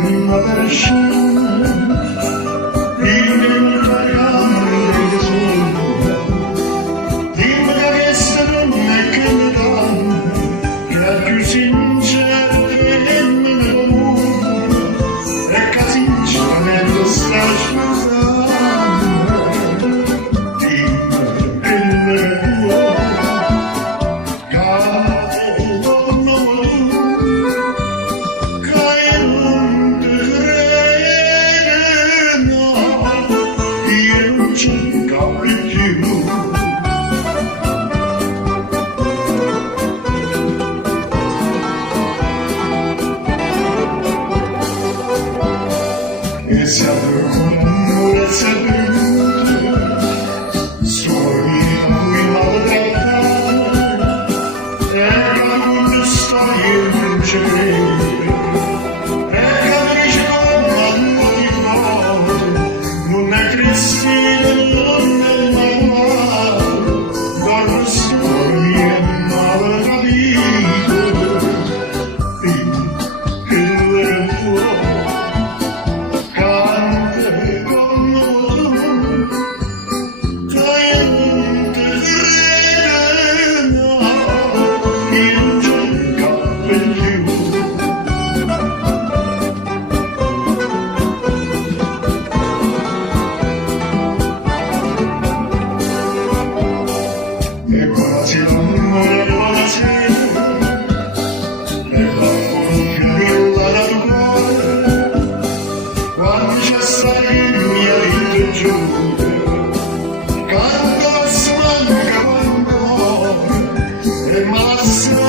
primavera scende, il pagano del sole, dimmi che non è che mi dà, che è più sincera che me ne vuole, e che sinceramente sta aspettando, dimmi che me ne vuole. E se l'amore si è venuto, soli a cui maltrattare, e quando stai in cielo, e capisci quando ti fa, non è Cristina, non è mamma, dorme soli e mal capito, che lui era tuo. E buonasera, e la figlia del cuore, quando c'è stai in mia vita giù, canto la sua manca quando muore, e massimo